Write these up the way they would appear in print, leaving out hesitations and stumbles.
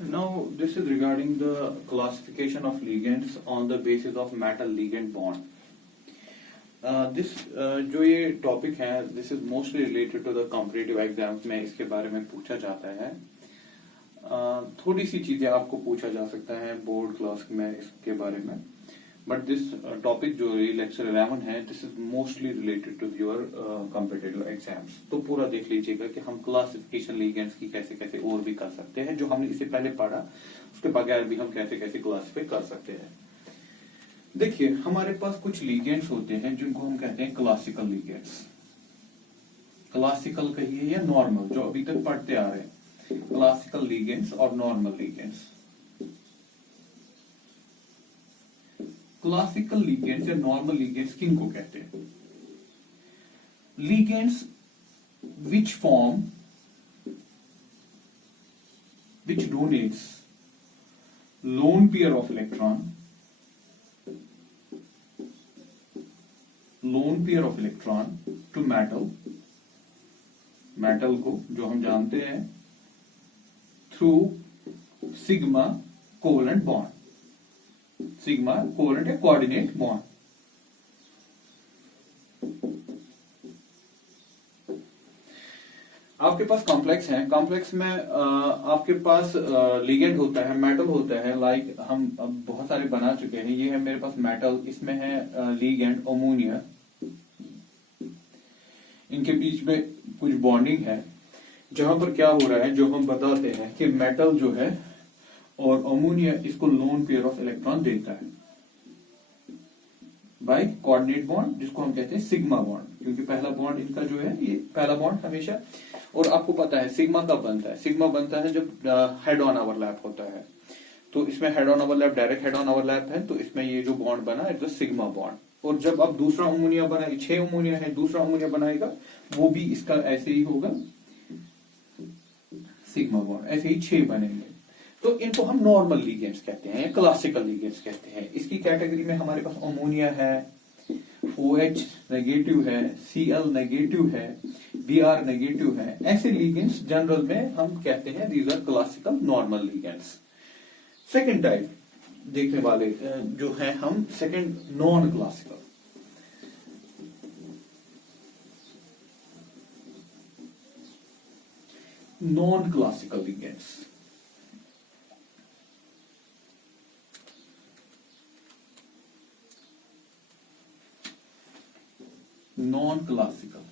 Now, this is regarding the classification of ligands on the basis of metal ligand bond. जो ये topic है, this is mostly related to the competitive exams में इसके बारे में पूछा जाता है। थोड़ी सी चीजें आपको पूछा जा सकता है बोर्ड क्लास में इसके बारे में, बट दिस टॉपिक जो लेक्चर 11 है, this is mostly related to your competitive exams. तो पूरा देख लीजिएगा कि हम क्लासिफिकेशन लिगेंड्स की कैसे कैसे और भी कर सकते हैं, जो हमने इससे पहले पढ़ा उसके बगैर भी हम कैसे कैसे क्लासिफाई कर सकते हैं। देखिए, हमारे पास कुछ लिगेंड्स होते हैं जिनको हम कहते हैं क्लासिकल लिगेंड्स। क्लासिकल कहिए या नॉर्मल, जो अभी तक पढ़ते आ रहे हैं, क्लासिकल लिगेंड्स और नॉर्मल लिगेंड्स। क्लासिकल लिगेंड्स या नॉर्मल लिगेंड्स किनको कहते हैं? Ligands which donates lone pair of electron to metal को, जो हम जानते हैं, through sigma covalent bond, sigma covalent या कोऑर्डिनेट बॉन्ड। आपके पास कॉम्प्लेक्स है, कॉम्प्लेक्स में आपके पास लिगेंड होता है, मेटल होता है, लाइक हम अब बहुत सारे बना चुके हैं। ये है मेरे पास मेटल, इसमें है लिगेंड अमोनिया, इनके बीच में कुछ बॉन्डिंग है, जहां पर क्या हो रहा है, जो हम बताते हैं कि मेटल जो है और अमोनिया इसको लोन पेयर ऑफ इलेक्ट्रॉन देता है बाय कोऑर्डिनेट बॉन्ड, जिसको हम कहते हैं सिग्मा बॉन्ड, क्योंकि पहला बॉन्ड इनका जो है, ये पहला बॉन्ड हमेशा। और आपको पता है सिग्मा कब बनता है? सिग्मा बनता है जब हेड ऑन ओवरलैप होता है। तो इसमें head on overlap, direct head on overlap है, तो इसमें ये जो बॉन्ड बना इट इज सिग्मा बॉन्ड। और जब अब दूसरा अमोनिया बना, 6 अमोनिया है, दूसरा अमोनिया बनाएगा, वो भी इसका ऐसे ही होगा, सिग्मा बॉन्ड, ऐसे ही 6 बनेंगे। तो इनको हम नॉर्मल लिगेंड्स कहते हैं, क्लासिकल लिगेंड्स कहते हैं। इसकी कैटेगरी में हमारे पास अमोनिया है, OH नेगेटिव है, Cl नेगेटिव है, Br नेगेटिव है। ऐसे लिगेंड्स जनरल में हम कहते हैं these are classical normal ligands. Second type देखने वाले जो है हम, second non classical. Non classical ligands, non classical.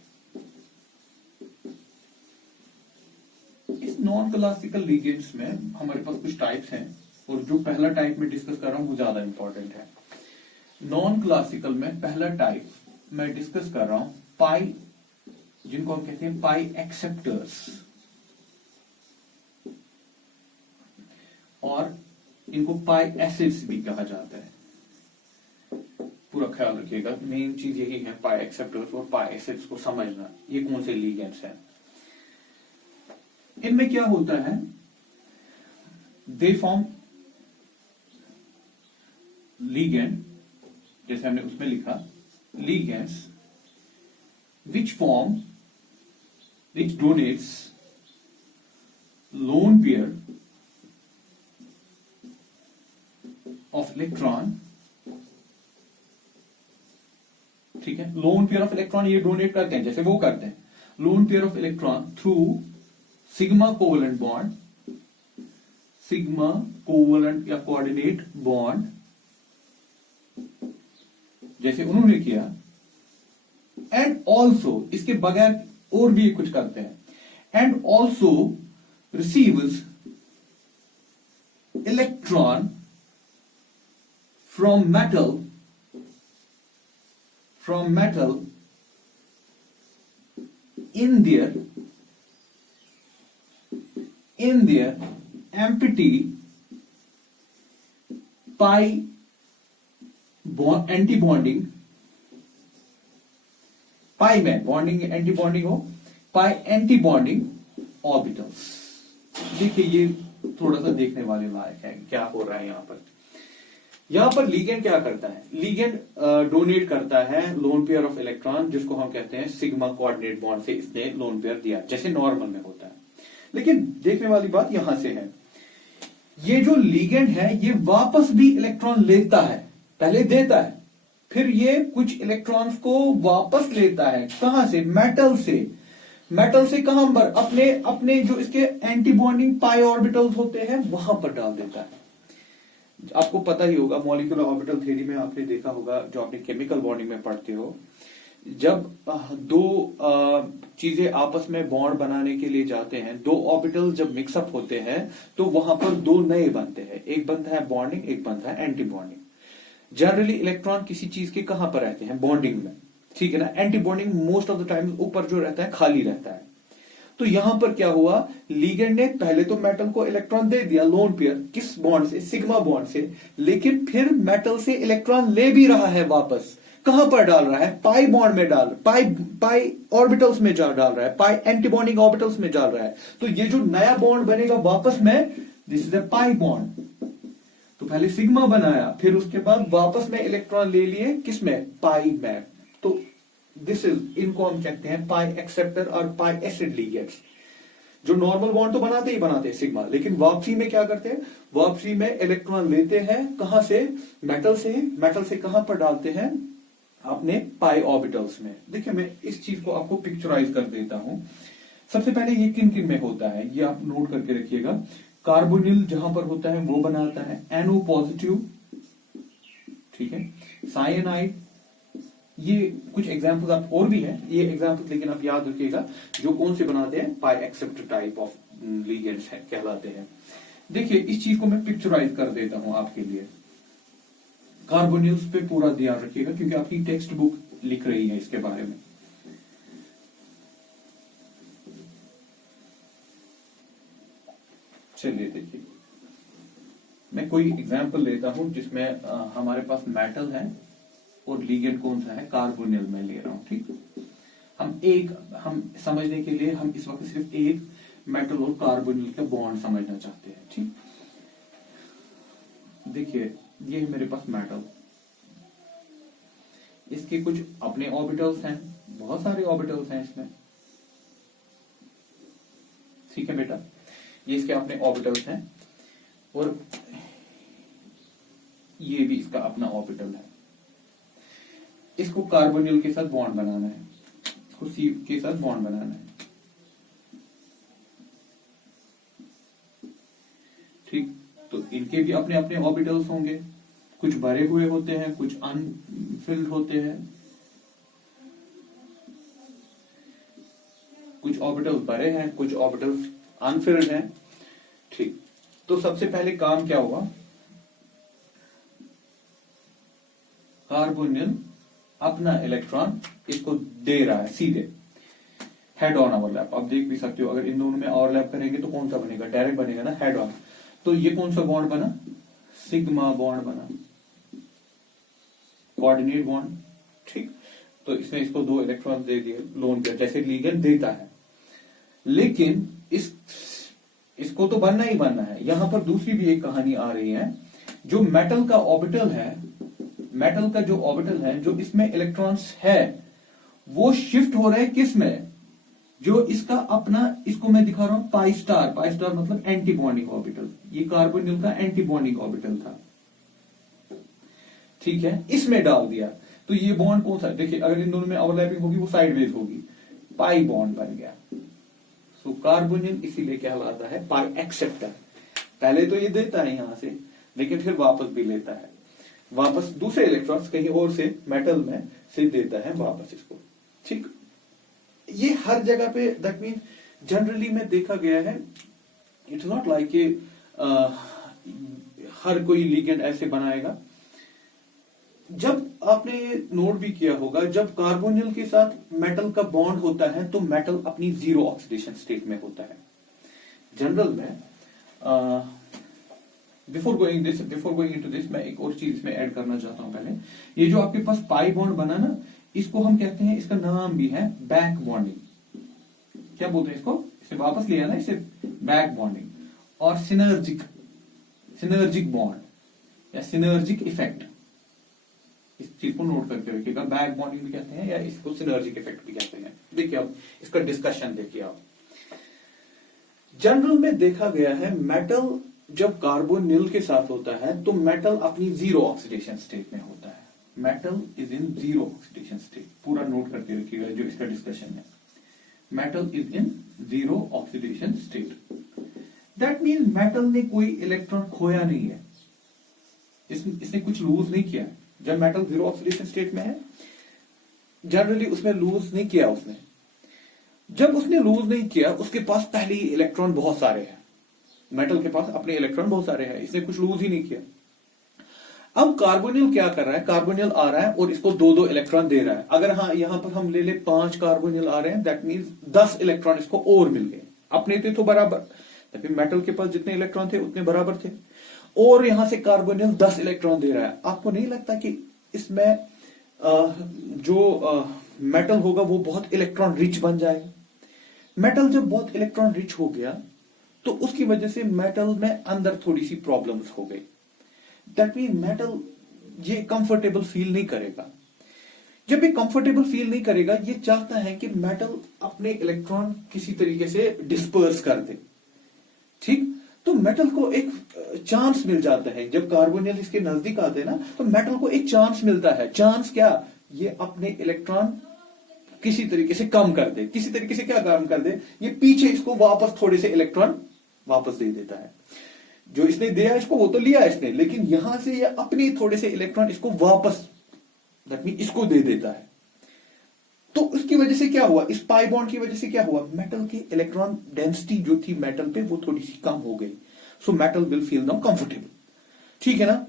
इस नॉन क्लासिकल लिगेंड्स में हमारे पास कुछ टाइप्स हैं, और जो पहला टाइप में डिस्कस कर रहा हूं वो ज्यादा इंपॉर्टेंट है। नॉन क्लासिकल में पहला टाइप मैं डिस्कस कर रहा हूं पाई, जिनको हम कहते हैं पाई एक्सेप्टर्स, और इनको पाई एसिड्स भी कहा जाता है। पूरा ख्याल रखिएगा, मेन चीज यही है, पाई एक्सेप्टर्स और पाई एसिड्स को समझना, ये कौन से लिगेंड्स हैं। इनमें क्या होता है, दे फॉर्म लिगेंड, जैसे हमने उसमें लिखा, ligands which donates lone pair of electron, ठीक है, लोन पेयर ऑफ इलेक्ट्रॉन ये डोनेट करते हैं, जैसे वो करते हैं, lone pair of electron through sigma covalent bond, sigma covalent या कोऑर्डिनेट बॉन्ड, जैसे उन्होंने किया। एंड ऑल्सो, इसके बगैर और भी कुछ करते हैं, and also receives electron from metal in their empty pi anti-bonding, pi में बॉन्डिंग एंटी बॉन्डिंग हो, pi anti-bonding orbitals। देखिए, ये थोड़ा सा देखने वाले लायक है, क्या हो रहा है यहां पर लिगेंड क्या करता है? लिगेंड डोनेट करता है लोन पेयर ऑफ इलेक्ट्रॉन, जिसको हम कहते हैं सिग्मा कोऑर्डिनेट बॉन्ड से इसने लोन पेयर दिया, जैसे नॉर्मल में होता है। लेकिन देखने वाली बात यहां से है, ये जो लिगेंड है ये वापस भी इलेक्ट्रॉन लेता है, पहले देता है, फिर ये कुछ इलेक्ट्रॉन्स को वापस लेता है। कहां से? मेटल से। मेटल से कहां पर? अपने अपने जो इसके एंटी बॉन्डिंग पाई ऑर्बिटल्स होते हैं वहां पर डाल देता है। आपको पता ही होगा, मॉलिक्यूलर ऑर्बिटल थ्योरी में आपने देखा होगा, जो आपने केमिकल बॉन्डिंग में पढ़ते हो, जब दो चीजें आपस में बॉन्ड बनाने के लिए जाते हैं, दो ऑर्बिटल जब मिक्सअप होते हैं तो वहां पर दो नए बनते हैं, एक बनता है बॉन्डिंग, एक बनता है एंटी बॉन्डिंग। जनरली इलेक्ट्रॉन किसी चीज के कहां पर रहते हैं? बॉन्डिंग में, ठीक है ना। Anti bonding most of the time ऊपर जो रहता है खाली रहता है। तो यहां पर क्या हुआ, लिगेंड ने पहले तो मेटल को इलेक्ट्रॉन दे दिया, लोन पेयर, किस बॉन्ड से? सिग्मा बॉन्ड से, लेकिन फिर मेटल से इलेक्ट्रॉन ले भी रहा है वापस। कहां पर डाल रहा है? पाई बॉन्ड में पाई ऑर्बिटल्स में डाल रहा है, पाई एंटी बॉन्डिंग ऑर्बिटल्स में डाल रहा है। तो ये जो नया बॉन्ड बनेगा वापस में, this is a pi bond. तो पहले सिग्मा बनाया, फिर उसके बाद वापस में इलेक्ट्रॉन ले लिए, किसमें? पाई में। तो दिस इज, इनको हम कहते हैं पाई एक्सेप्टर और पाई एसिड लिगेंड्स। जो नॉर्मल बॉन्ड तो बनाते ही बनाते हैं सिग्मा, लेकिन वापसी में क्या करते हैं? वापसी में इलेक्ट्रॉन लेते हैं, कहां से? मेटल से। मेटल से कहां पर डालते हैं? अपने पाई ऑर्बिटल्स में। देखिए मैं इस चीज को आपको पिक्चराइज कर देता हूं। सबसे पहले ये किन किन में होता है ये आप नोट करके रखिएगा। कार्बोनिल जहां पर होता है वो बनाता है NO पॉजिटिव, ठीक है। साइनाइड, ये कुछ एग्जांपल्स आप और भी हैं ये एग्जांपल्स, लेकिन आप याद रखिएगा जो कौन से बनाते हैं, पाई एक्सेप्टर टाइप ऑफ लिगेंड्स है कहलाते हैं। देखिए इस चीज को मैं पिक्चराइज कर देता हूं आपके लिए। कार्बोनिल्स पे पूरा ध्यान रखिएगा क्योंकि आपकी टेक्स्ट बुक लिख रही है इसके बारे में। चलिए देखिए, मैं कोई एग्जांपल लेता हूं जिसमें हमारे पास मेटल है और लिगेंड कौन सा है? कार्बोनिल में ले रहा हूं, ठीक। हम समझने के लिए हम इस वक्त सिर्फ एक मेटल और कार्बोनिल का बॉन्ड समझना चाहते हैं, ठीक। देखिए ये है मेरे पास मेटल, इसके कुछ अपने ऑर्बिटल्स हैं, बहुत सारे ऑर्बिटल्स हैं इसमें, ठीक है बेटा। ये इसके अपने ऑर्बिटल्स हैं और ये भी इसका अपना ऑर्बिटल है। इसको कार्बोनिल के साथ बॉन्ड बनाना है, इसको सी के साथ बॉन्ड बनाना है, ठीक। तो इनके भी अपने अपने ऑर्बिटल्स होंगे, कुछ भरे हुए होते हैं, कुछ अनफिल्ड होते हैं, कुछ ऑर्बिटल्स भरे हैं, कुछ ऑर्बिटल्स अनफिल्ड हैं, ठीक। तो सबसे पहले काम क्या हुआ, कार्बोनिल अपना इलेक्ट्रॉन इसको दे रहा है सीधे, हेड ऑन ओवरलैप। आप देख भी सकते हो, अगर इन दोनों में ओवरलैप करेंगे तो कौन सा बनेगा? डायरेक्ट बनेगा ना, हेड ऑन। तो ये कौन सा बॉन्ड बना? सिग्मा बॉन्ड बना, कोऑर्डिनेट बॉन्ड, ठीक। तो इसने इसको दो इलेक्ट्रॉन दे दिए लोन पेयर, जैसे लिगेंड देता है। लेकिन इसको तो बनना ही बनना है। यहां पर दूसरी भी एक कहानी आ रही है। जो मेटल का ऑर्बिटल है, मेटल का जो ऑर्बिटल है, जो इसमें इलेक्ट्रॉन्स है, वो शिफ्ट हो रहे हैं किस में? जो इसका अपना, इसको मैं दिखा रहा हूं पाई स्टार। पाई स्टार मतलब एंटी बॉन्डिंग ऑर्बिटल। ये कार्बोनिल का एंटी बॉन्डिंग ऑर्बिटल था, ठीक है। इसमें डाल दिया तो ये बॉन्ड कौन सा? देखिए अगर इन दोनों में ओवरलैपिंग होगी वो साइडवेज होगी, पाई बॉन्ड बन गया। सो कार्बोनिल इसीलिए कहलाता है पाई एक्सेप्टर। पहले तो ये देता है यहां से, लेकिन फिर वापस भी लेता है, वापस दूसरे इलेक्ट्रॉन्स कहीं और से मेटल में से देता है वापस इसको, ठीक। ये हर जगह पे, दैट मीन जनरली में देखा गया है। इट्स नॉट लाइक कि हर कोई लिगेंड ऐसे बनाएगा। जब आपने नोट भी किया होगा, जब कार्बोनिल के साथ मेटल का बॉन्ड होता है तो मेटल अपनी जीरो ऑक्सीडेशन स्टेट में होता है। जनरल में बिफोर गोइंग इनटू दिस मैं एक और चीज इसमें ऐड करना चाहता हूं। पहले ये जो आपके पास पाई बॉन्ड बना ना, इसको हम कहते हैं, इसका नाम भी है बैक बॉन्डिंग। क्या बोलते हैं इसको? इसे वापस लिया ना, इसे बैक बॉन्डिंग और सिनर्जिक बॉन्ड या सिनर्जिक इफेक्ट। इस चीज को नोट करके रखिएगा, बैक बॉन्डिंग भी कहते हैं या इसको सिनर्जिक इफेक्ट भी कहते हैं। देखिए अब इसका डिस्कशन देखिए आप। जनरल में देखा गया है मेटल जब कार्बोनिल के साथ होता है तो मेटल अपनी जीरो ऑक्सीडेशन स्टेट में होता है। Metal is in zero oxidation state, पूरा नोट करके रखिएगा जो इसका डिस्कशन है। Metal is in zero oxidation state. That mean metal ने कोई इलेक्ट्रॉन खोया नहीं है, इसने कुछ लूज नहीं किया। जब मेटल जीरो ऑक्सीडेशन स्टेट में है जनरली उसमें लूज नहीं किया उसने। जब उसने लूज नहीं किया उसके पास पहले ही इलेक्ट्रॉन बहुत सारे हैं, मेटल के पास अपने इलेक्ट्रॉन बहुत सारे हैं, इसने कुछ लूज ही नहीं किया। अब कार्बोनिल क्या कर रहा है, कार्बोनिल आ रहा है और इसको दो दो इलेक्ट्रॉन दे रहा है। अगर हाँ यहां पर हम ले ले 5 कार्बोनिल आ रहे हैं, दैट मीन्स 10 इलेक्ट्रॉन इसको और मिल गए। अपने थे तो बराबर, मेटल के पास जितने इलेक्ट्रॉन थे उतने बराबर थे, और यहां से कार्बोनिल 10 इलेक्ट्रॉन दे रहा है। आपको नहीं लगता कि इसमें जो मेटल होगा वो बहुत इलेक्ट्रॉन रिच बन जाएगा? मेटल जब बहुत इलेक्ट्रॉन रिच हो गया तो उसकी वजह से मेटल में अंदर थोड़ी सी प्रॉब्लम्स हो गई। दैट मीन मेटल ये कंफर्टेबल फील नहीं करेगा। जब ये कंफर्टेबल फील नहीं करेगा, ये चाहता है कि मेटल अपने इलेक्ट्रॉन किसी तरीके से डिस्पर्स कर दे। ठीक, तो मेटल को एक चांस मिल जाता है। जब कार्बोनिल इसके नजदीक आते हैं ना, तो मेटल को एक चांस मिलता है। चांस क्या? ये अपने इलेक्ट्रॉन किसी तरीके से कम कर दे। किसी तरीके से क्या काम कर दे, ये पीछे इसको वापस थोड़े से इलेक्ट्रॉन वापस दे देता है। जो इसने दिया इसको वो तो लिया इसने, लेकिन यहां से ये अपने थोड़े से इलेक्ट्रॉन इसको वापस, दैट मीन इसको दे देता है। तो उसकी वजह से क्या हुआ, इस पाई बॉन्ड की वजह से क्या हुआ, मेटल की इलेक्ट्रॉन डेंसिटी जो थी मेटल पे वो थोड़ी सी कम हो गई। So metal will feel now comfortable. ठीक है ना?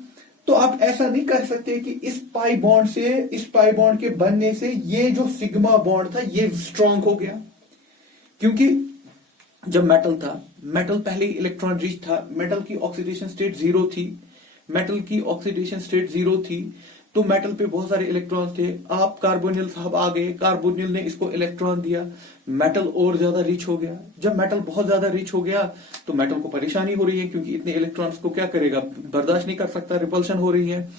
तो आप ऐसा नहीं कर सकते कि इस पाई बॉन्ड से, इस पाई बॉन्ड के बनने से ये जो सिग्मा बॉन्ड था ये स्ट्रांग हो गया। क्योंकि जब मेटल था, मेटल पहले ही इलेक्ट्रॉन रिच था, मेटल की ऑक्सीडेशन स्टेट जीरो थी, मेटल की ऑक्सीडेशन स्टेट जीरो थी, तो मेटल पे बहुत सारे इलेक्ट्रॉन थे। आप कार्बोनिल साहब आ गए, कार्बोनिल ने इसको इलेक्ट्रॉन दिया, मेटल और ज्यादा रिच हो गया। जब मेटल बहुत ज्यादा रिच हो गया तो मेटल को परेशानी हो रही है, क्योंकि इतने इलेक्ट्रॉन्स को क्या करेगा, बर्दाश्त नहीं कर सकता, रिपल्शन हो रही है।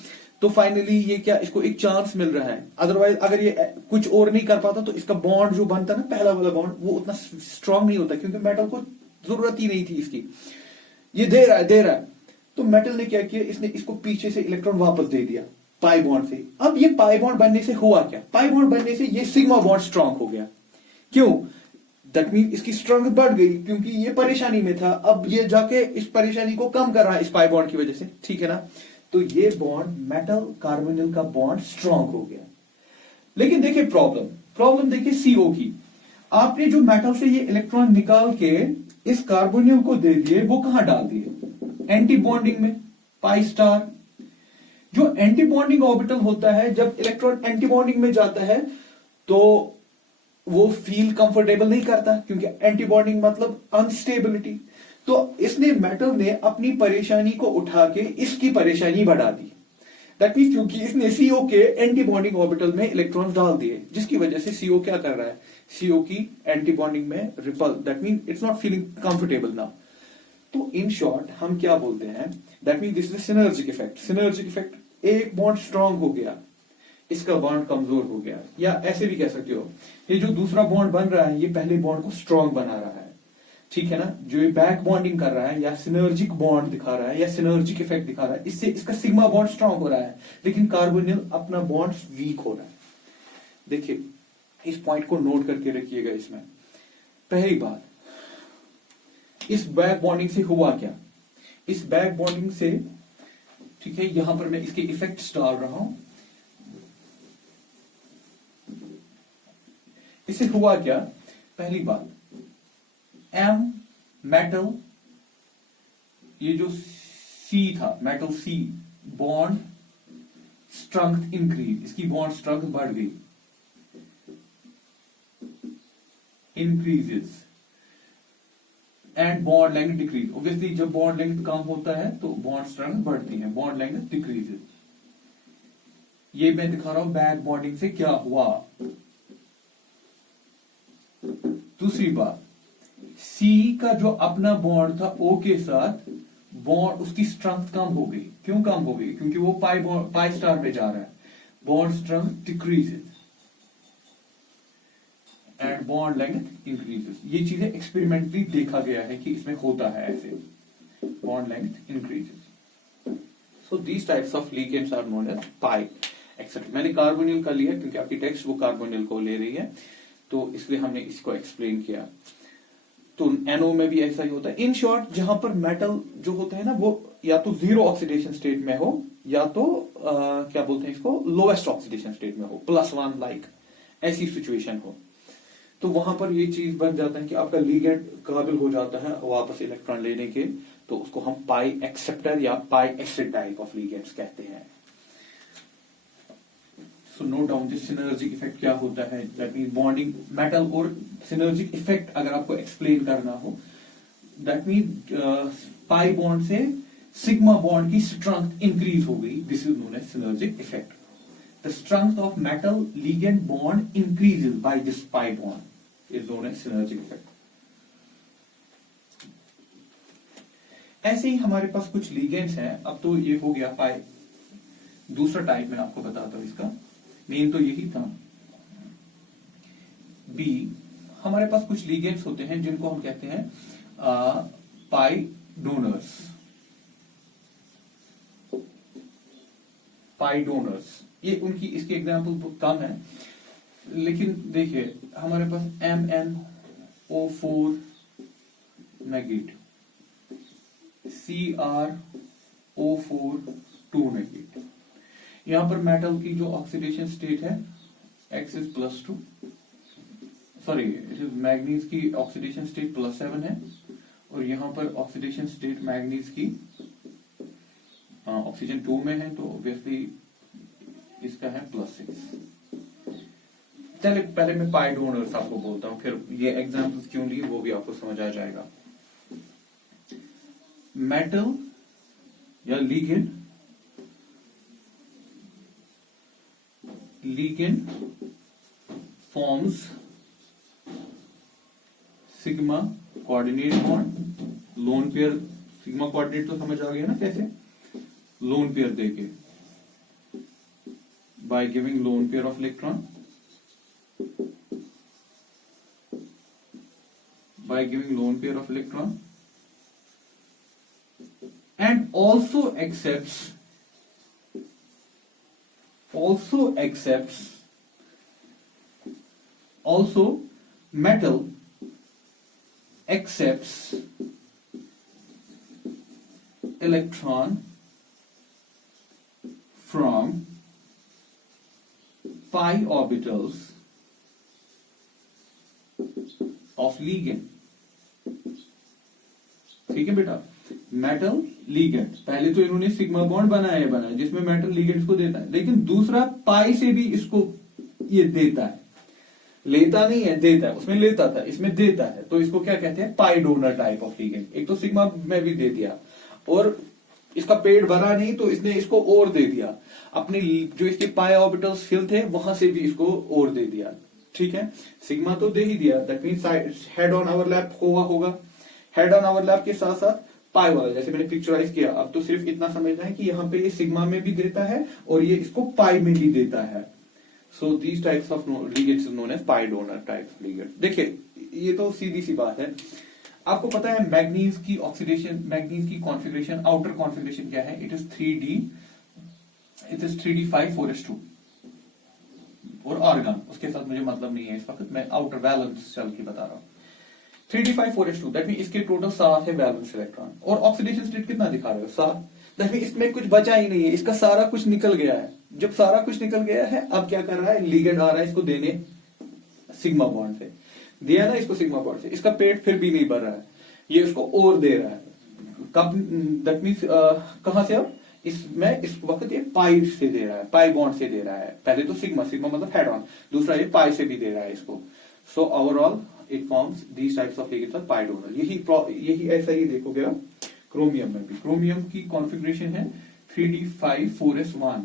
तो फाइनली ये क्या, इसको एक चांस मिल रहा है। अदरवाइज अगर ये कुछ और नहीं कर पाता तो इसका बॉन्ड जो बनता ना, पहला वाला बॉन्ड, वो उतना स्ट्रांग नहीं होता, क्योंकि मेटल को जरूरत ही नहीं थी इसकी। ये दे रहा है। तो मेटल ने क्या किया, इसने इसको पीछे से इलेक्ट्रॉन वापस दे दिया पाई बॉन्ड से। अब ये पाई बॉन्ड बनने से हुआ क्या, पाई बॉन्ड बनने से ये सिग्मा बॉन्ड स्ट्रांग हो गया। क्यों? दैट मीन इसकी स्ट्रेंथ बढ़ गई, क्योंकि ये परेशानी में था। अब ये जाके इस परेशानी को कम कर रहा है इस पाई बॉन्ड की वजह से। ठीक है ना? तो ये बॉन्ड, मेटल कार्बोनिल का बॉन्ड स्ट्रांग हो गया। लेकिन देखिए प्रॉब्लम देखिए सीओ की। आपने जो मेटल से ये इलेक्ट्रॉन निकाल के इस कार्बोनिल को दे दिए, वो कहां डाल दिए, एंटी बॉन्डिंग में, पाई स्टार। जो एंटी बॉन्डिंग ऑर्बिटल होता है, जब इलेक्ट्रॉन एंटी बॉन्डिंग में जाता है तो वो फील कंफर्टेबल नहीं करता, क्योंकि एंटी बॉन्डिंग मतलब अनस्टेबिलिटी। तो इसने, मेटल ने अपनी परेशानी को उठा के इसकी परेशानी बढ़ा दी। दैट मीन क्योंकि इसने सीओ के एंटी बॉन्डिंग ऑर्बिटल में इलेक्ट्रॉन डाल दिए, जिसकी वजह से सीओ क्या कर रहा है, सीओ की एंटी बॉन्डिंग में ripple, that mean it's not feeling comfortable now. तो इन शॉर्ट हम क्या बोलते हैं, that mean this is synergic effect. Synergic effect, एक बॉन्ड स्ट्रांग हो गया, इसका बॉन्ड कमजोर हो गया, या ऐसे भी कह सकते हो, ये जो दूसरा बॉन्ड बन रहा है ये पहले बॉन्ड को स्ट्रांग बना रहा है। ठीक है ना? जो ये बैक बॉन्डिंग कर रहा है या सिनर्जिक बॉन्ड दिखा रहा है या सिनर्जिक इफेक्ट दिखा रहा है, इससे इसका सिग्मा बॉन्ड स्ट्रांग हो रहा है, लेकिन कार्बोनिल अपना बॉन्ड वीक हो रहा है। देखिए इस पॉइंट को नोट करके रखिएगा। इसमें पहली बात, इस बैक बॉन्डिंग से हुआ क्या, इस बैक बॉन्डिंग से, ठीक है, यहां पर मैं इसके इफेक्ट्स डाल रहा हूं। इससे हुआ क्या, पहली बात, एम मेटल, ये जो सी था, मेटल सी, बॉन्ड स्ट्रेंथ इंक्रीज, इसकी बॉन्ड स्ट्रेंथ बढ़ गई, increases, and bond length decrease. Obviously जब बॉन्ड लेंथ कम होता है तो बॉन्ड स्ट्रेंथ बढ़ती है, बॉन्ड लेंथ डिक्रीजेस। ये मैं दिखा रहा हूं बैक बॉन्डिंग से क्या हुआ। दूसरी बात, सी का जो अपना बॉन्ड था ओ के साथ, बॉन्ड उसकी स्ट्रेंथ कम हो गई। क्यों कम हो गई? क्योंकि वो पाई स्टार पे जा रहा है, bond strength decreases and bond length increases. ये चीजें एक्सपेरिमेंटली देखा गया है कि इसमें होता है ऐसे। bond length increases. So these types of ligands are known as pi accept. मैंने कार्बोनिल का लिया क्योंकि आपकी टेक्स्ट वो कार्बोनिल को ले रही है, तो इसलिए हमने इसको एक्सप्लेन किया। तो NO में भी ऐसा ही होता है। इन शॉर्ट जहां पर मेटल जो होते हैं ना वो या तो जीरो ऑक्सीडेशन स्टेट में हो या तो क्या बोलते हैं इसको, लोएस्ट ऑक्सीडेशन स्टेट में हो, +1 लाइक ऐसी सिचुएशन हो, तो वहां पर ये चीज बन जाता है कि आपका लिगेंड काबिल हो जाता है वापस इलेक्ट्रॉन लेने के, तो उसको हम पाई एक्सेप्टर या pi acid type of ligands कहते हैं। So note down this synergic effect क्या होता है, दैट मीन बॉन्डिंग मेटल और सिनर्जिक इफेक्ट अगर आपको एक्सप्लेन करना हो, दैट मीन पाई बॉन्ड से सिग्मा बॉन्ड की स्ट्रेंथ इंक्रीज हो गई, this is known as synergic effect. The strength of metal ligand bond increases by this pi bond is known as synergic effect. ऐसे ही हमारे पास कुछ ligands हैं। अब तो ये हो गया पाई, दूसरा टाइप मैं आपको बताता हूं, इसका मेन तो यही था। बी, हमारे पास कुछ ligands होते हैं जिनको हम कहते हैं पाई डोनर्स। पाई डोनर्स ये उनकी, इसके एग्जाम्पल बहुत कम है, लेकिन देखिए हमारे पास MnO4 नेगेटिव, CrO4 2 नेगेटिव। यहां पर मेटल की जो ऑक्सीडेशन स्टेट है X is +2, sorry it is manganese की ऑक्सीडेशन स्टेट +7 है, और यहां पर ऑक्सीडेशन स्टेट मैग्नीज की ऑक्सीजन 2 में है, तो ऑब्वियसली इसका है +6। चलिए पहले मैं पाई डोनर्स आपको बोलता हूं, फिर ये एग्जांपल्स क्यों लिए वो भी आपको समझ आ जाएगा। मेटल या ligand forms sigma coordinate bond, lone pair, sigma coordinate तो समझ आ गया ना कैसे, लोन पेयर देके by giving lone pair of electron, by giving lone pair of electron, and also accepts metal accepts electron from pi orbitals of ligand। ठीक है बेटा, metal ligand, पहले तो इन्होंने सिग्मा बॉन्ड बनाया जिसमें मेटल लिगेंड्स को देता है, लेकिन दूसरा पाई से भी इसको ये देता है, लेता नहीं है देता है, उसमें लेता था इसमें देता है, तो इसको क्या कहते हैं, पाई डोनर टाइप ऑफ लिगेंड। एक तो सिग्मा में भी दे दिया और इसका पेट भरा नहीं तो इसने इसको और दे दिया, अपनी जो इसके पाई ऑर्बिटल्स फिल थे वहां से भी इसको और दे दिया। ठीक है, सिग्मा तो दे ही दिया, that means head on overlap होगा, हेड ऑन ओवरलैप के साथ साथ पाई वाला जैसे मैंने पिक्चराइज किया। अब तो सिर्फ इतना समझना है कि यहाँ पे ये सिग्मा में भी देता है और ये इसको पाई में भी देता है। So these types of ligands is known as pi donor type ligand. देखिए ये तो सीधी सी बात है, आपको पता है मैग्नीज की ऑक्सीडेशन, मैग्नीज की कॉन्फ़िगरेशन, आउटर कॉन्फ़िगरेशन क्या है, इट इज 3d5 4s2 और आर्गन, उसके साथ मुझे मतलब नहीं है इस वक्त, मैं आउटर वैलेंस सेल की बता रहा हूं। 3d5 4s2 दैट मीन इसके टोटल 7 है वैलेंस इलेक्ट्रॉन, और ऑक्सीडेशन स्टेट कितना दिखा रहे हो, 7, दैट मीन इसमें कुछ बचा ही नहीं है, इसका सारा कुछ निकल गया है। जब सारा कुछ निकल गया है, अब क्या कर रहा है, लिगेंड आ रहा है इसको देने सिग्मा बॉन्ड से, दिया ना इसको सिग्मा बॉन्ड से, इसका पेट फिर भी नहीं भर रहा है, ये उसको और दे रहा है। कब, दैट मीन्स कहां से, अब इसमें इस वक्त ये पाई से दे रहा है, पाई बॉन्ड से दे रहा है, पहले तो सिग्मा मतलब हेड ऑन, दूसरा ये पाई से भी दे रहा है इसको। So overall it forms these types of ligands pi donor. यही ऐसा ही देखोगे आप क्रोमियम में भी, क्रोमियम की कॉन्फ़िगरेशन है 3d5 4s1,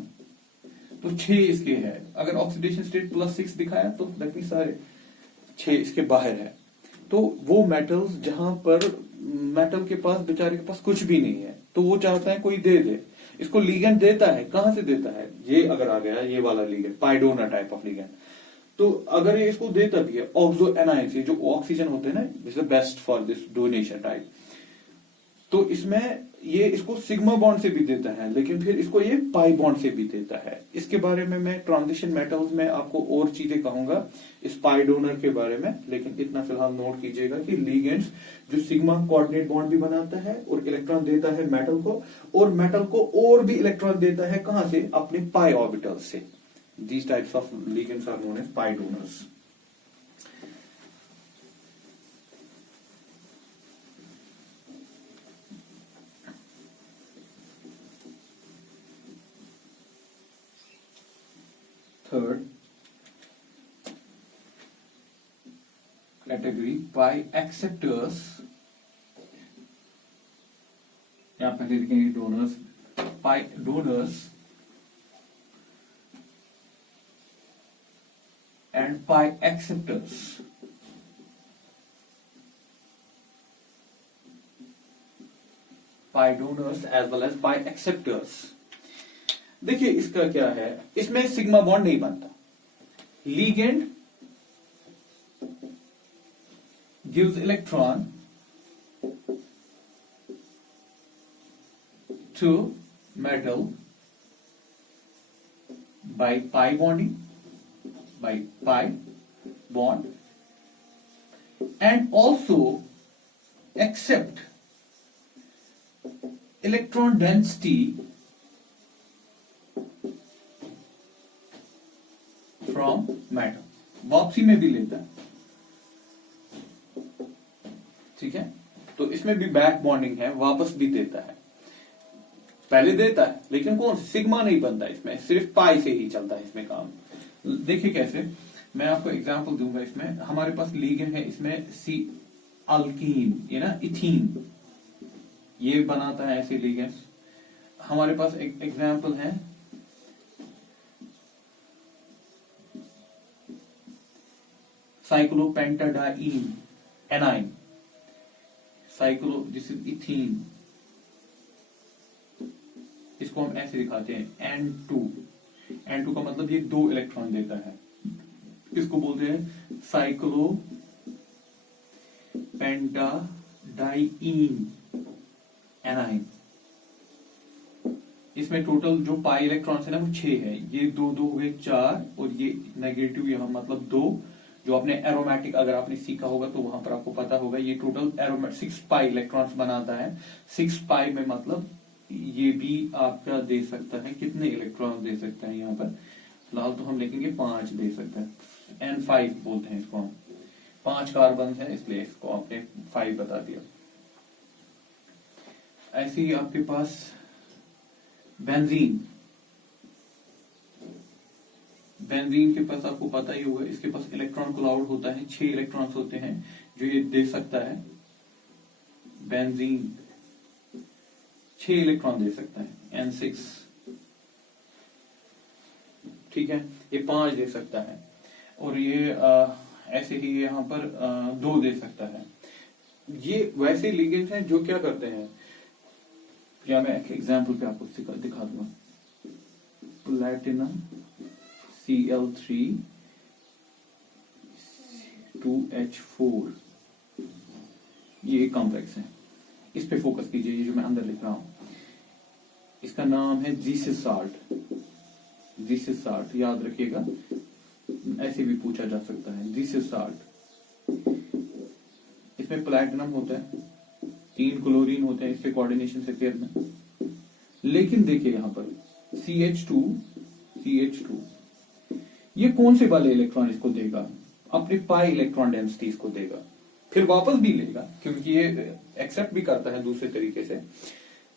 तो 6 इसके है, अगर ऑक्सीडेशन स्टेट +6 दिखाया तो दैट मींस सारे 6 इसके बाहर है। तो वो मेटल्स जहां पर मेटल के पास बेचारे के पास कुछ भी नहीं है, तो वो चाहता है कोई दे दे, इसको लिगेंड देता है, कहां से देता है, ये अगर आ गया ये वाला ligand, pi donor type of ligand, तो अगर ये इसको देता भी है ऑक्सो एनायन से, जो ऑक्सीजन होते हैं ना, this is best for this donation type, तो इसमें ये इसको सिग्मा बॉन्ड से भी देता है, लेकिन फिर इसको ये पाई बॉन्ड से भी देता है। इसके बारे में मैं ट्रांजिशन मेटल्स में आपको और चीजें कहूंगा इस पाई डोनर के बारे में, लेकिन इतना फिलहाल नोट कीजिएगा कि लिगेंड्स जो सिग्मा कोऑर्डिनेट बॉन्ड भी बनाता है और इलेक्ट्रॉन देता है मेटल को, और मेटल को और भी इलेक्ट्रॉन देता है कहां से, अपने पाई ऑर्बिटल से। These types of ligands are known as pi donors. Third category, pi acceptors, यहां पहले लिखेंगे donors, pi donors and pi acceptors। pi donors as well as pi acceptors। देखिए इसका क्या है, इसमें सिग्मा बॉन्ड नहीं बनता। Ligand gives electron to metal by pi bonding, by pi bond, and also accept electron density from metal. वापसी में भी लेता है, ठीक है। तो इसमें भी बैक बॉन्डिंग है, वापस भी देता है। पहले देता है लेकिन कौन, सिग्मा नहीं बनता इसमें, सिर्फ पाई से ही चलता है इसमें काम। देखिए कैसे, मैं आपको एग्जांपल दूंगा। इसमें हमारे पास लीगेंड है, इसमें सी अल्कीन, ये ना इथीन, ये बनाता है ऐसे लीगेंड्स। हमारे पास एक एग्जांपल है cyclopentadiene A9, cyclo, this is ethene, इसको हम ऐसे दिखाते हैं N2। N2 का मतलब ये 2 इलेक्ट्रॉन देता है, इसको बोलते हैं साइक्लो पेंटाडाइन एनाइन। इसमें टोटल जो पाई इलेक्ट्रॉन्स है ना वो 6 है, ये 2 2 हो गए 4, और ये नेगेटिव यहां मतलब 2, जो आपने एरोमेटिक अगर आपने सीखा होगा तो वहां पर आपको पता होगा, ये टोटल एरोमेटिक 6 पाई इलेक्ट्रॉन्स बनाता है। 6 पाई में मतलब ये भी आपका दे सकता है, कितने इलेक्ट्रॉन दे सकता है यहाँ पर, फिलहाल तो हम लिखेंगे 5 दे सकता है। N5 बोलते हैं इसको हम, 5 कार्बन है इसलिए इसको आपने 5 बता दिया। ऐसे ही आपके पास बेंजीन, बेंजीन के पास आपको पता ही होगा, इसके पास इलेक्ट्रॉन क्लाउड होता है, 6 इलेक्ट्रॉन्स होते हैं जो ये दे सकता है। बेंजीन 6 इलेक्ट्रॉन दे सकता है, N6, ठीक है। ये 5 दे सकता है, और ये ऐसे ही यहाँ पर 2 दे सकता है। ये वैसे लिगेंड्स हैं जो क्या करते हैं, या मैं एक एग्जांपल पे आपको दिखा दूंगा। प्लैटिनम Cl3 2H4, ये एक कॉम्प्लेक्स है, इस पे फोकस कीजिए, ये जो मैं अंदर लिख रहा हूं, इसका नाम है जीसिस साल्ट। जीसिस साल्ट याद रखिएगा, ऐसे भी पूछा जा सकता है, जीसिस साल्ट। इसमें प्लैटिनम होता है, 3 क्लोरीन होते हैं इसके कोऑर्डिनेशन से पेयर में, लेकिन देखिए यहां पर CH2 ये कौन से वाले इलेक्ट्रॉन इसको देगा, अपने पाई इलेक्ट्रॉन डेंसिटी इसको देगा, फिर वापस भी लेगा क्योंकि ये एक्सेप्ट भी करता है दूसरे तरीके से,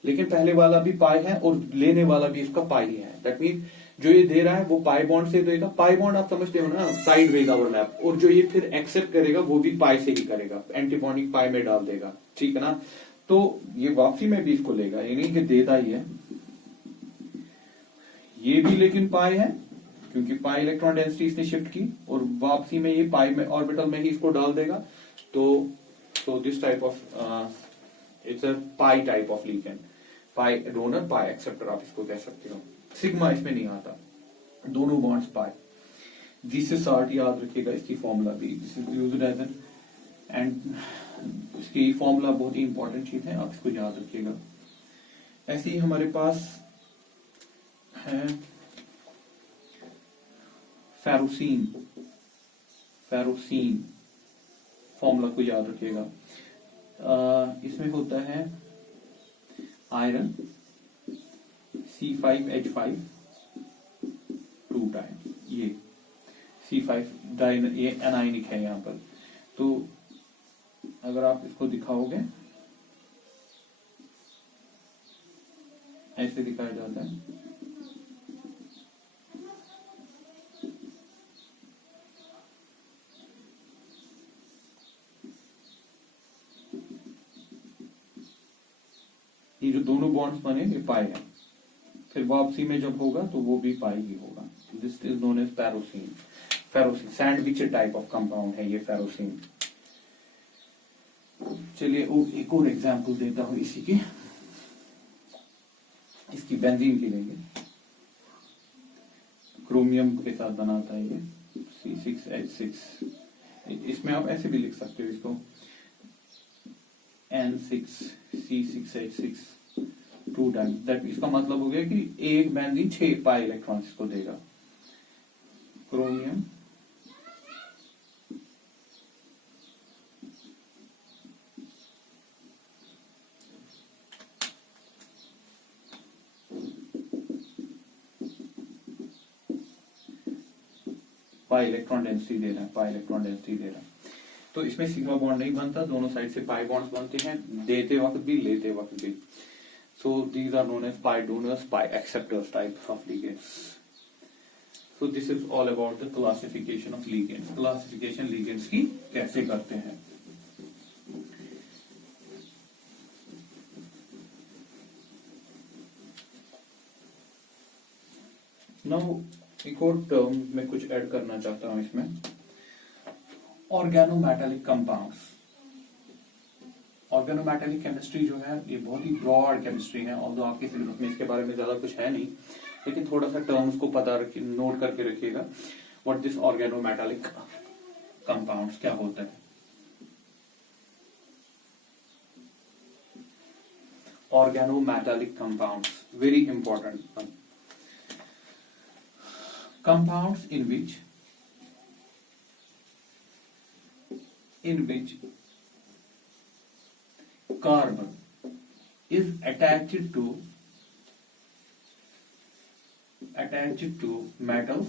लेकिन पहले वाला भी पाई है और लेने वाला भी इसका पाई है। दैट मीन जो ये दे रहा है वो पाई बॉन्ड से देगा, पाई बॉन्ड आप समझते हो ना, साइड वेज ओवरलैप, और जो ये फिर एक्सेप्ट करेगा वो भी पाई से ही करेगा, एंटीबॉन्डिंग पाई में डाल देगा, ठीक है ना। तो ये वापसी में भी इसको लेगा, ये नहीं कि देता ही है, ये भी लेकिन पाई है क्योंकि पाई इलेक्ट्रॉन डेंसिटी इसने शिफ्ट की, और वापसी में ये पाई में ऑर्बिटल में ही इसको डाल देगा। तो this type of it's a pi type of ligand, pi donor pi acceptor आप इसको कह सकते हो। सिग्मा इसमें नहीं आता, दोनों बॉन्ड्स पाई। जीसिस साल्ट याद रखिएगा, इसकी फॉर्मूला भी, this is used as an इसकी फॉर्मूला बहुत ही इंपॉर्टेंट चीज है, आप इसको याद रखिएगा। ऐसे ही हमारे पास है फेरोसीन। फेरोसीन फॉर्मूला को याद रखिएगा। इसमें होता है आयरन C5H5 2 टाइम, ये C5 ये एनाइनिक है यहाँ पर। तो अगर आप इसको दिखाओगे, ऐसे दिखाया जाता है। ये जो दोनों बॉन्ड्स बने ये पाई है, फिर वापसी में जब होगा तो वो भी पाई ही होगा। This is known as ferrocene. Ferrocene sandwich type of compound है ये फेरोसीन। चलिए एक और एग्जांपल देता हूं इसी की। इसकी बेंजीन की लेंगे, क्रोमियम के साथ बनाता है ये C6H6। इसमें आप ऐसे भी लिख सकते हो इसको N6C6H6 2 टाइम। दैट इसका मतलब हो गया कि एक बेंजीन 6 पाई इलेक्ट्रॉन्स इसको देगा। क्रोमियम पाई इलेक्ट्रॉन डेंसिटी दे रहा है, पाई इलेक्ट्रॉन डेंसिटी दे रहा है। तो इसमें सिग्मा बॉन्ड नहीं बनता, दोनों साइड से पाई बॉन्ड्स बनते हैं, देते वक्त भी लेते वक्त भी। So these are known as pi donors, pi acceptors type of ligands. So this is all about the classification of ligands. Classification ligands की कैसे करते हैं। Now एक और टर्म मैं कुछ ऐड करना चाहता हूं इसमें, ऑर्गेनोमेटालिक कंपाउंड्स। ऑर्गेनोमेटालिक केमिस्ट्री जो है ये बहुत ही ब्रॉड केमिस्ट्री है, ऑल्दो आपके सिलेबस में इसके बारे में ज्यादा कुछ है नहीं, लेकिन थोड़ा सा टर्म्स को पता रखिए, नोट करके रखिएगा। व्हाट दिस ऑर्गेनोमेटालिक कंपाउंड्स क्या होता है। Organometallic compounds very important. Compounds in which carbon is attached to metals।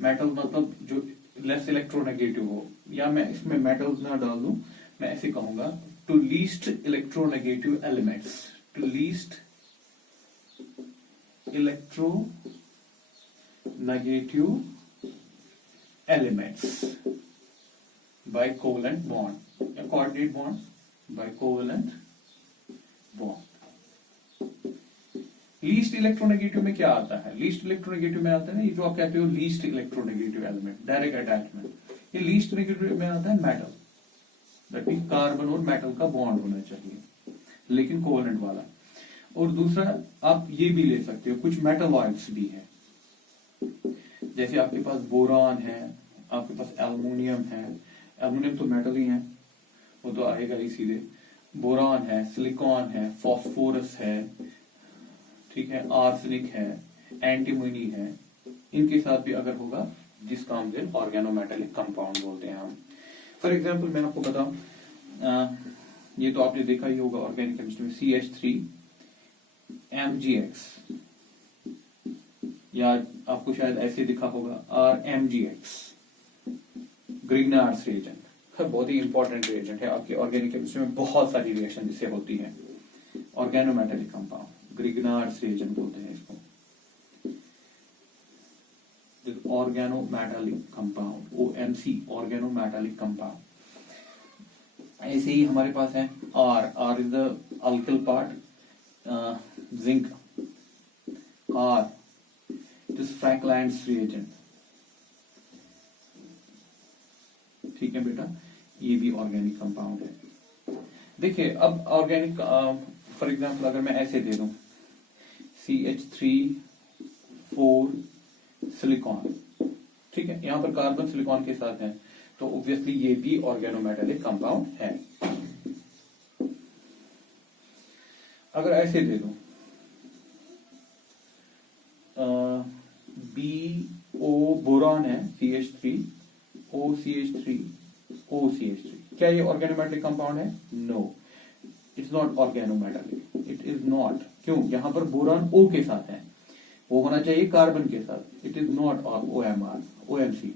Metal मतलब जो लेस इलेक्ट्रोनेगेटिव हो, या मैं इसमें मेटल्स ना डाल दूं, मैं ऐसे कहूंगा to least electronegative elements. To least electronegative elements by covalent bond या coordinate bond by covalent bond। Least electronegative में क्या आता है? लीस्ट इलेक्ट्रोनेगेटिव में आता है ये जो आप कहते हो least electronegative element, direct attachment. ये लीस्ट नेगेटिव में आता है मेटल, दैट मींस कार्बन और मेटल का बॉन्ड होना चाहिए, लेकिन कोवेलेंट वाला। और दूसरा आप ये भी ले सकते हो, कुछ मेटलॉइड्स भी है, जैसे आपके पास बोरान है, आपके पास एल्युमिनियम है। एल्युमिनियम तो मेटल ही है, वो तो आएगा ही सीधे। बोरान है, सिलिकॉन है, फास्फोरस है, ठीक है, आर्सेनिक है, एंटीमोनी है। इनके साथ भी अगर होगा, जिसका हम ऑर्गेनोमेटालिक कंपाउंड बोलते हैं हम। फॉर एग्जांपल मैं आपको बताऊं, ये तो आपने देखा ही होगा ऑर्गेनिक केमिस्ट्री में, CH3MgX, या आपको शायद ऐसे दिखा होगा RMgX, ग्रिग्नार्ड्स रिएजेंट। बहुत ही इंपॉर्टेंट रिएजेंट है आपकी ऑर्गेनिक केमिस्ट्री में, बहुत सारी रिएक्शन जिससे होती है। ऑर्गेनोमेटालिक कंपाउंड ग्रिग्नार्ड्स रिएजेंट बोलते हैं इसको, organometallic compound, OMC, organometallic compound. ऐसे ही हमारे पास है R is the alkyl part, zinc, R it is Frankland's reagent, ठीक है बेटा, ये भी ऑर्गेनिक कंपाउंड है। देखिए अब ऑर्गेनिक, फॉर एग्जांपल अगर मैं ऐसे दे दूं CH3 4 सिलिकॉन, ठीक है, यहां पर कार्बन सिलिकॉन के साथ है, तो ऑब्वियसली ये भी ऑर्गेनोमेटेलिक कंपाउंड है। अगर ऐसे दे दूं BO बोरॉन है CH3 OCH3 OCH3, क्या ये ऑर्गेनोमेटेलिक कंपाउंड है? No, it's not organometallic, it is not. क्यों? यहां पर बोरॉन O के साथ है, वो होना चाहिए कार्बन के साथ। It is not OMR OMC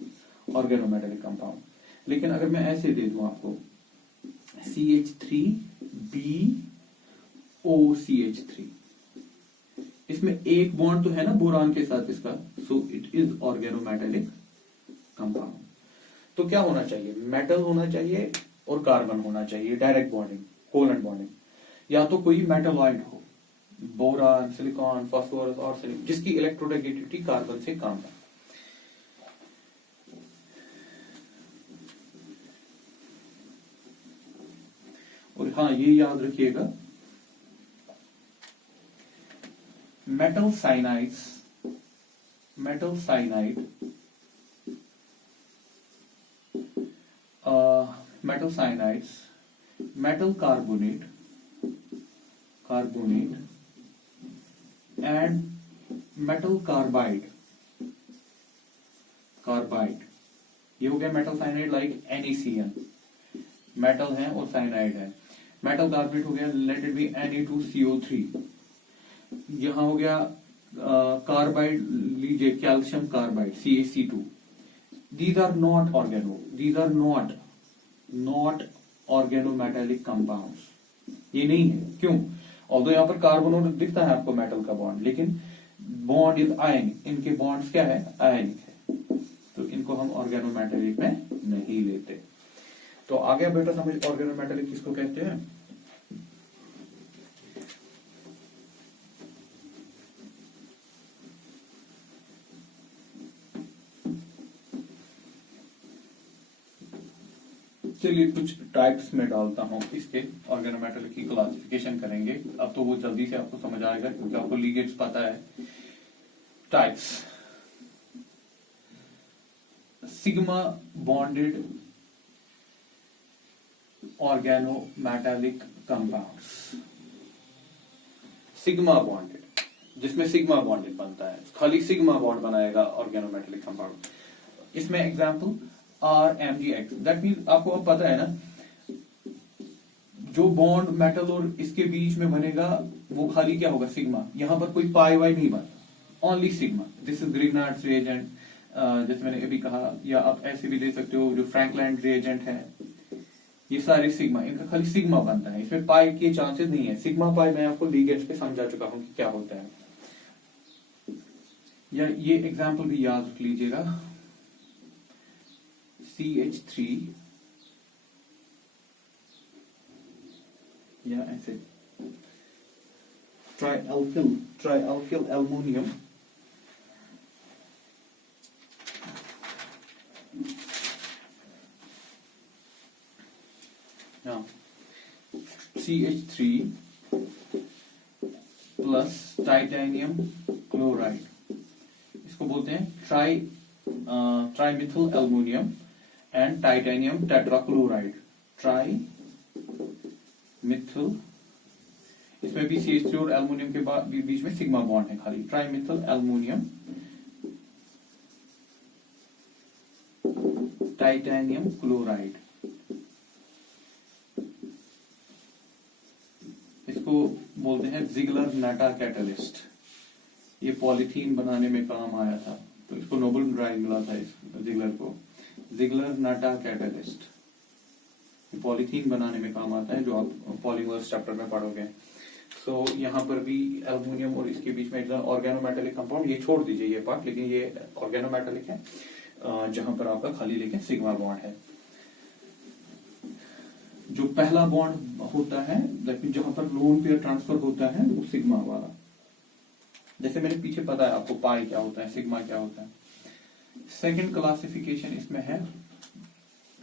organometallic compound. लेकिन अगर मैं ऐसे दे दूं आपको CH3BOCH3, इसमें एक बॉन्ड तो है ना बोरॉन के साथ इसका, so it is organometallic compound. तो क्या होना चाहिए? मेटल होना चाहिए और कार्बन होना चाहिए, डायरेक्ट बॉन्डिंग, कोवेलेंट बॉन्डिंग, या तो कोई मेटलॉइड हो, बोरान, सिलिकॉन, फास्फोरस और सिलिकॉन, जिसकी इलेक्ट्रोनेगेटिविटी कार्बन से कम है। और हाँ, ये याद रखिएगा, metal cyanide, metal cyanides, metal carbonate and metal carbide, ये हो गया metal cyanide like NaCN, metal है और साइनाइड है। मेटल कार्बोनेट हो गया, लेट इट बी Na2CO3, यहां हो गया कार्बाइड, लीजिए calcium carbide CaC2। These are not organometallic compounds, ये नहीं है। क्यों? ऑल्दो यहाँ पर कार्बन दिखता है आपको मेटल का बॉन्ड, लेकिन बॉन्ड इज आयनिक, इनके बॉन्ड्स क्या है? आयनिक है, तो इनको हम ऑर्गेनोमेटेलिक में नहीं लेते। तो आ गया बेटा समझ ऑर्गेनोमेटेलिक किसको कहते हैं। चलिए कुछ टाइप्स में डालता हूं इसके, ऑर्गेनोमेटेलिक की क्लासिफिकेशन करेंगे। अब तो वो जल्दी से आपको समझ आएगा क्योंकि आपको लीगेट्स पता है। Types: sigma bonded organometallic compounds, sigma bonded, जिसमें सिग्मा बॉन्डेड बनता है, खाली सिग्मा बॉन्ड बनाएगा ऑर्गेनोमेटेलिक कंपाउंड। इसमें एग्जांपल RMgX, दैट मीन आपको अब पता है ना, जो बॉन्ड मेटल और इसके बीच में बनेगा वो खाली क्या होगा? सिग्मा। यहां पर कोई पाई वाई नहीं बनता, only sigma. This is Grignard's reagent, जैसे मैंने अभी कहा, या आप ऐसे भी दे सकते हो, जो फ्रैंकलैंड रिएजेंट है, ये सारे सिग्मा, इनका खाली सिग्मा बनता है, इसमें पाई के चांसेस नहीं है। सिग्मा पाई मैं आपको लीगेट्स पे समझा चुका हूं कि क्या होता है। या ये एग्जाम्पल भी याद रख लीजिएगा, CH3, या ऐसे trialkyl aluminium, CH3 plus titanium chloride, इसको बोलते हैं trimethyl aluminium and titanium tetrachloride, trimethyl. इसमें भी CH3 और एल्युमिनियम के बीच में सिग्मा बॉन्ड है खाली, ट्राइमिथल एल्युमिनियम टाइटेनियम क्लोराइड। इसको बोलते हैं जिगलर नाटा कैटलिस्ट, ये पॉलीथीन बनाने में काम आया था, तो इसको नोबेल प्राइज मिला था जिगलर को। जिगलर नाटा कैटलिस्ट पॉलीथीन बनाने में काम आता है, जो आप पॉलीमर्स चैप्टर में पढ़ोगे। सो यहाँ पर भी एल्युमिनियम और इसके बीच में एक ऑर्गेनोमेटेलिक कंपाउंड, ये छोड़ दीजिए ये पार्ट, लेकिन ये ऑर्गेनोमेटेलिक है, जहां पर आपका खाली लेकिन सिग्मा बॉन्ड है। जो पहला बॉन्ड होता है, जहां पर लोन पेयर ट्रांसफर होता है, वो सिग्मा वाला, जैसे मैंने पीछे पता है आपको पाई क्या होता है, सिग्मा क्या होता है। सेकंड क्लासिफिकेशन इसमें है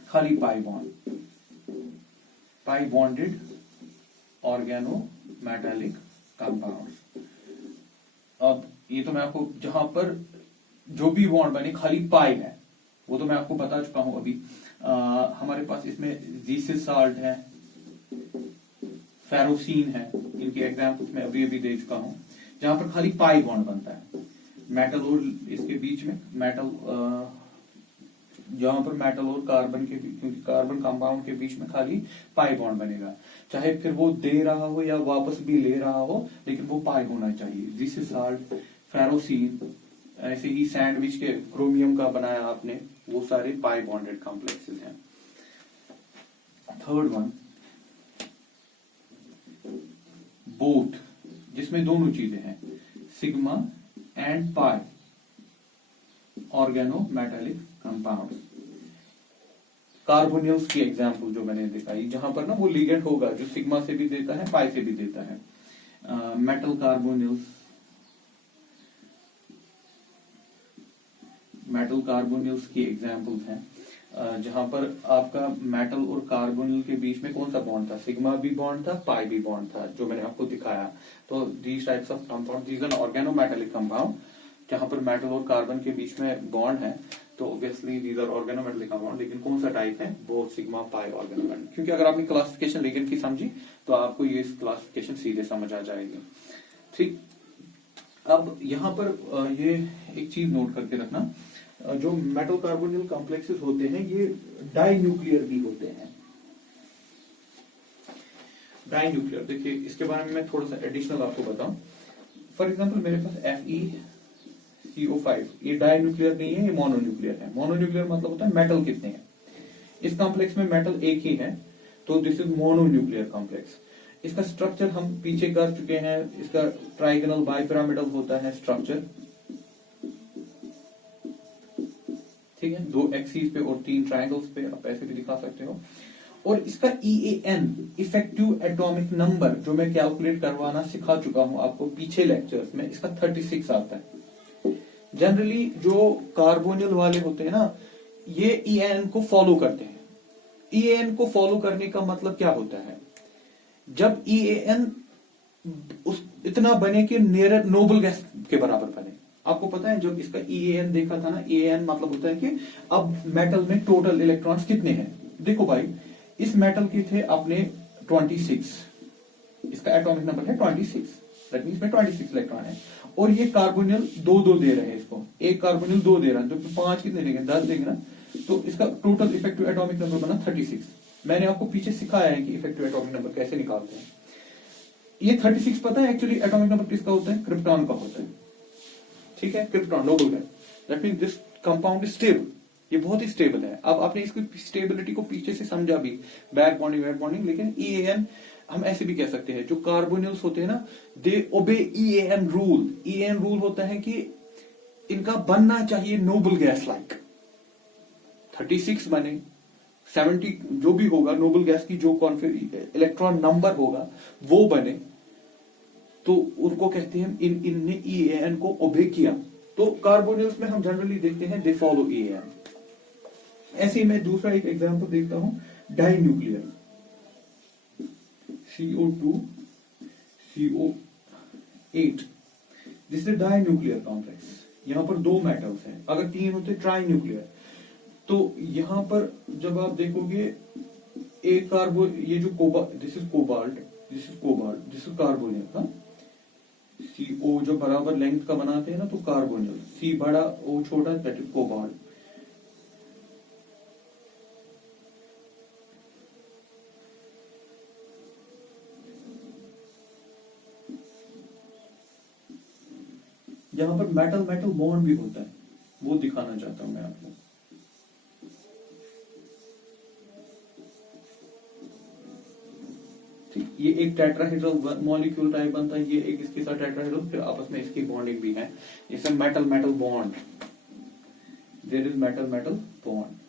खाली पाई बॉन्ड, पाई बॉन्डेड ऑर्गेनोमेटेलिक कंपाउंड्स। अब ये तो मैं आपको, जहां पर जो भी बॉन्ड बने खाली पाई है, वो तो मैं आपको बता चुका हूं अभी। हमारे पास इसमें जीसिस साल्ट है, फेरोसीन है, इनके एग्जाम्पल्स मैं अभी अभी दे चुका हूं, जहां पर खाली पाई बॉन्ड बनता है मेटल और इसके बीच में, मेटल जहां पर मेटल और कार्बन के बीच, क्योंकि कार्बन कंपाउंड के बीच में खाली पाई बॉन्ड बनेगा, चाहे फिर वो दे रहा हो या वापस भी ले रहा हो, लेकिन वो पाई होना चाहिए। जीसिस साल्ट, फेरोसीन, ऐसे ही सैंडविच के क्रोमियम का बनाया आपने, वो सारे पाई बॉन्डेड कॉम्प्लेक्सेस हैं। थर्ड वन बोथ, जिसमें दोनों चीजें हैं, sigma and pi, organometallic compounds. Carbonyls की एग्जांपल जो मैंने दिखाई, जहां पर ना वो लिगेंड होगा जो सिग्मा से भी देता है, पाई से भी देता है। मेटल कार्बोनिल्स, मेटल कार्बोनिल्स की एग्जांपल्स हैं, जहां पर आपका मेटल और कार्बोनिल के बीच में कौन सा बॉन्ड था, सिग्मा भी बॉन्ड था, पाई भी बॉन्ड था, जो मैंने आपको दिखाया। तो these types of compound, these are organometallic compound, जहां पर मेटल और कार्बन के बीच में बॉन्ड है, तो obviously these are organometallic compound. लेकिन कौन सा टाइप है, वो सिग्मा पाई ऑर्गेनोमेटालिक, क्योंकि अगर आपने क्लासिफिकेशन लिगेंड की समझी तो आपको ये क्लासिफिकेशन सीधे समझ आ जाएगी। ठीक, अब यहाँ पर ये एक चीज नोट करके रखना, जो मेटल कार्बोनिल कॉम्प्लेक्सेस होते हैं ये डाई न्यूक्लियर भी होते हैं। डाई न्यूक्लियर, देखिए इसके बारे में मैं थोड़ा सा एडिशनल आपको बताऊं। फॉर एग्जांपल मेरे पास FeCO5, ये डाई न्यूक्लियर नहीं है, ये मोनोन्यूक्लियर है। मोनोन्यूक्लियर मतलब होता है मेटल कितने हैं, इस कॉम्प्लेक्स में मेटल एक ही है, तो दिस इज मोनोन्यूक्लियर कॉम्प्लेक्स। इसका स्ट्रक्चर हम पीछे कर चुके हैं, इसका ट्राइगोनल बाइपिरामिडल होता है स्ट्रक्चर, ठीक है, 2 एक्सिस पे और 3 ट्रायंगल्स पे, आप ऐसे भी दिखा सकते हो। और इसका EAN, इफेक्टिव एटॉमिक नंबर, जो मैं कैलकुलेट करवाना सिखा चुका हूं आपको पीछे लेक्चर्स में, इसका 36 आता है। जनरली जो कार्बोनिल वाले होते हैं ना, ये EAN को फॉलो करते हैं। EAN को फॉलो करने का मतलब क्या होता है, जब EAN इतना बने कि नियर नोबल गैस के बराबर बने। आपको पता है जब इसका EAN देखा था ना, EAN मतलब होता है कि अब मेटल में टोटल इलेक्ट्रॉन्स कितने हैं। देखो भाई, इस मेटल के थे अपने 26, इसका एटॉमिक नंबर है 26, दैट मींस में 26 इलेक्ट्रॉन है, और ये कार्बोनिल 2 दे रहे हैं इसको, एक कार्बोनिल 2 दे रहा है, तो 5 कितने देंगे, 10 देंगे ना, तो इसका टोटल इफेक्टिव एटॉमिक नंबर बना 36। मैंने आपको पीछे सिखाया है कि इफेक्टिव एटॉमिक नंबर कैसे निकालते हैं। ये 36 पता है एक्चुअली एटॉमिक नंबर किसका होता है, क्रिप्टॉन का होता है, ठीक है, krypton noble gas. That means this compound is stable, ये बहुत ही स्टेबल है। अब आपने इसकी स्टेबिलिटी को पीछे से समझा भी, बैक बॉन्डिंग, लेकिन EAN हम ऐसे भी कह सकते हैं, जो कार्बोनिल्स होते हैं ना, दे ओबे EAN रूल। EAN रूल होता है कि इनका बनना चाहिए नोबल गैस लाइक, 36 बने, 70 जो भी होगा नोबल गैस की जो इलेक्ट्रॉन नंबर होगा वो बने, तो उनको कहते हैं इनने EAN को ओबे किया। तो कार्बोनिल्स में हम जनरली देखते हैं दे फॉलो EAN। ऐसे ही मैं दूसरा एक एग्जांपल देखता हूं, dinuclear, CO2 CO8, this is dinuclear complex. यहां पर 2 मेटल्स हैं, अगर 3 होते ट्राई न्यूक्लियर। तो यहां पर जब आप देखोगे एक कार्बो, ये जो this is cobalt, this is carbonyl. CO जो बराबर लेंथ का बनाते हैं ना, तो कार्बोनिल, C बड़ा O छोटा, दैट इज कोबाल्ट। यहां पर मेटल मेटल बॉन्ड भी होता है, वो दिखाना चाहता हूं मैं आपको। ठीक, ये एक टेट्राहेड्रल मॉलिक्यूल टाइप बनता है, ये एक इसके साथ टेट्राहेड्रल, फिर आपस में इसकी बॉन्डिंग भी है, इसमें metal metal bond, there is metal metal bond.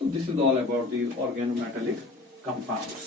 So this is all about these organometallic compounds.